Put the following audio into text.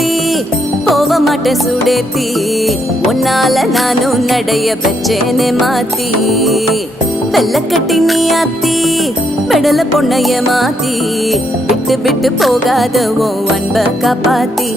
மாத்தி போக மாட்டேன் சுடேத்தி உன்னால நானும் நடைய பெச்சேனே மாத்தி வெள்ளக்கட்டி நீ ஆத்தி பெடல பொண்ணைய மாத்தி விட்டு விட்டு போகாத உன் அன்ப காப்பாத்தி